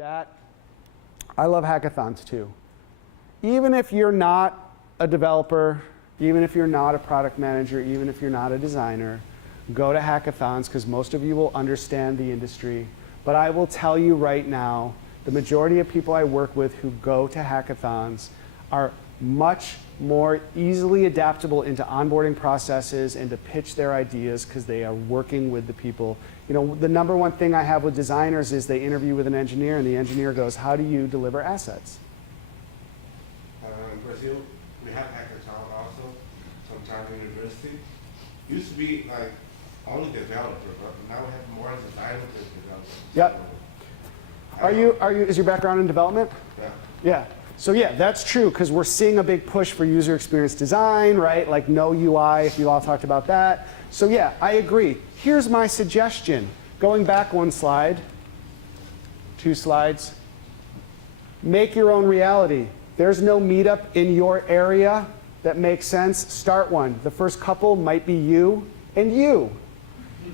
that. I love hackathons too. Even if you're not a developer, even if you're not a product manager, even if you're not a designer, go to hackathons because most of you will understand the industry. But I will tell you right now, the majority of people I work with who go to hackathons are much more easily adaptable into onboarding processes and to pitch their ideas because they are working with the people. You know, the number one thing I have with designers is they interview with an engineer and the engineer goes, how do you deliver assets? In Brazil, we have hackathons also, sometimes in university. Used to be like only developer, but now we have more designers than developers. Yep. Is your background in development? Yeah. Yeah. So yeah, that's true because we're seeing a big push for user experience design, right? Like no UI, if you all talked about that. So yeah, I agree. Here's my suggestion. Going back one slide, 2 slides. Make your own reality. There's no meetup in your area that makes sense. Start one. The first couple might be you and you.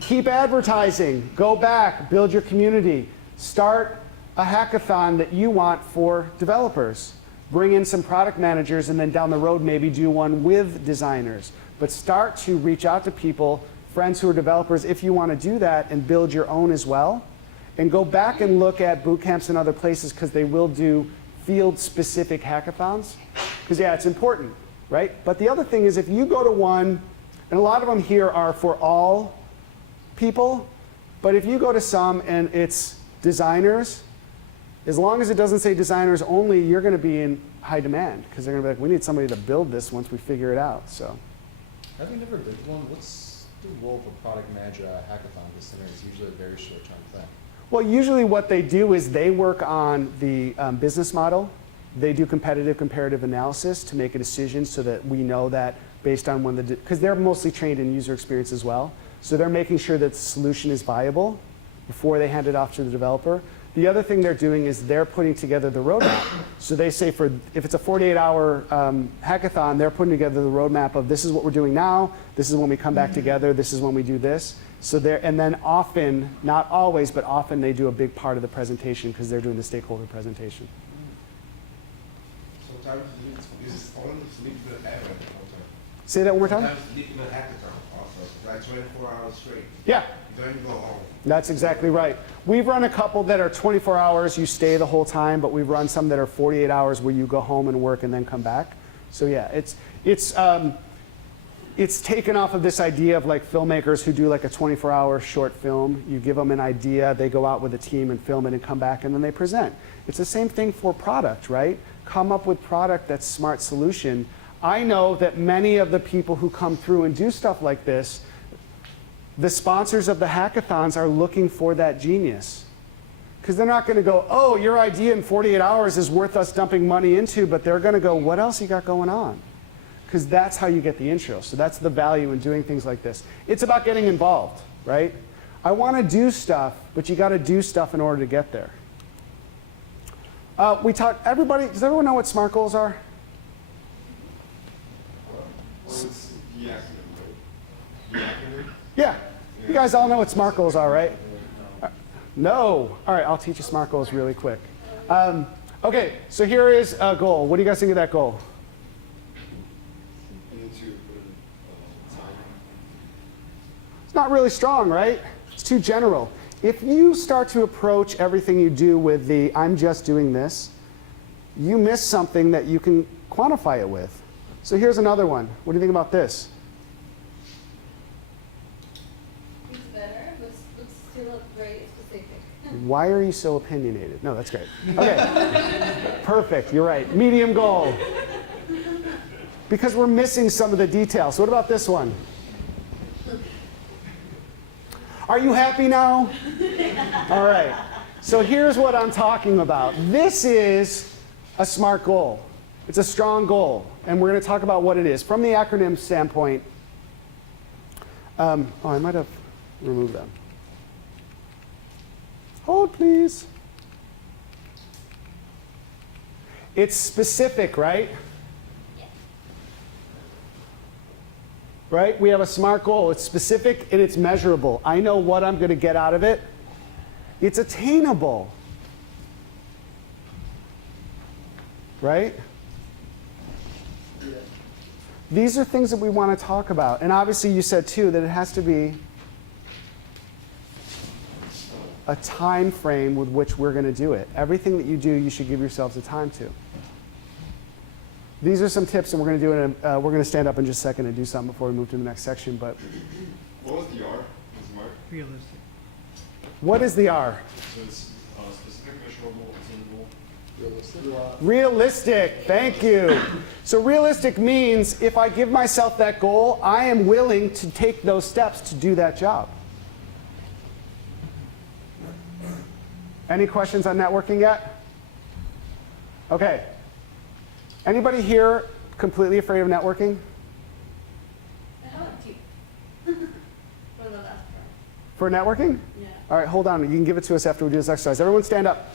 Keep advertising. Go back. Build your community. Start a hackathon that you want for developers. Bring in some product managers and then down the road maybe do one with designers. But start to reach out to people, friends who are developers, if you want to do that and build your own as well. And go back and look at boot camps and other places because they will do field-specific hackathons. Because yeah, it's important, right? But the other thing is if you go to one, and a lot of them here are for all people, but if you go to some and it's designers, as long as it doesn't say designers only, you're going to be in high demand because they're going to be like, we need somebody to build this once we figure it out. So, having never been to one, what's the role of a product manager at a hackathon? Considering it's usually a very short-term thing. Well, usually what they do is they work on the business model. They do comparative analysis to make a decision so that we know that based on when because they're mostly trained in user experience as well. So they're making sure that the solution is viable before they hand it off to the developer. The other thing they're doing is they're putting together the roadmap. So they say if it's a 48-hour hackathon, they're putting together the roadmap of this is what we're doing now, this is when we come back together, this is when we do this. So and then often, not always, but often they do a big part of the presentation because they're doing the stakeholder presentation. Sometimes it's only sleep in the hackathon. Say that one more time? Sometimes sleep in the hackathon also. Like 24 hours straight. Yeah. Then you go home. That's exactly right. We've run a couple that are 24 hours, you stay the whole time, but we've run some that are 48 hours where you go home and work and then come back. So yeah, it's taken off of this idea of like filmmakers who do like a 24-hour short film. You give them an idea, they go out with a team and film it and come back and then they present. It's the same thing for product, right? Come up with product that's smart solution. I know that many of the people who come through and do stuff like this, the sponsors of the hackathons are looking for that genius. Because they're not going to go, oh, your idea in 48 hours is worth us dumping money into, but they're going to go, what else you got going on? Because that's how you get the intro. So that's the value in doing things like this. It's about getting involved, right? I want to do stuff, but you got to do stuff in order to get there. Does everyone know what SMART goals are? Yeah, you guys all know what SMART goals are, right? No. All right, I'll teach you SMART goals really quick. Okay, so here is a goal. What do you guys think of that goal? It's not really strong, right? It's too general. If you start to approach everything you do with the I'm just doing this, you miss something that you can quantify it with. So here's another one. What do you think about this? It's better, but looks still very specific. Why are you so opinionated? No, that's great. Okay, perfect, you're right. Medium goal. Because we're missing some of the details. What about this one? Are you happy now? All right, so here's what I'm talking about. This is a SMART goal. It's a strong goal, and we're going to talk about what it is. From the acronym standpoint, oh, I might have removed them. Hold, please. It's specific, right? Yes. Right? We have a SMART goal. It's specific and it's measurable. I know what I'm going to get out of it. It's attainable. right? These are things that we want to talk about. And obviously you said too that it has to be a time frame with which we're going to do it. Everything that you do, you should give yourselves a time to. These are some tips, and we're going to do it. We're going to stand up in just a second and do something before we move to the next section. But what was the R? Mark? Realistic. What is the R? So it's specific, measurable, attainable. Realistic? Realistic. Thank you. So realistic means if I give myself that goal, I am willing to take those steps to do that job. Any questions on networking yet? Okay. Anybody here completely afraid of networking? I have a tip for the last part. For networking? Yeah. All right, hold on. You can give it to us after we do this exercise. Everyone stand up.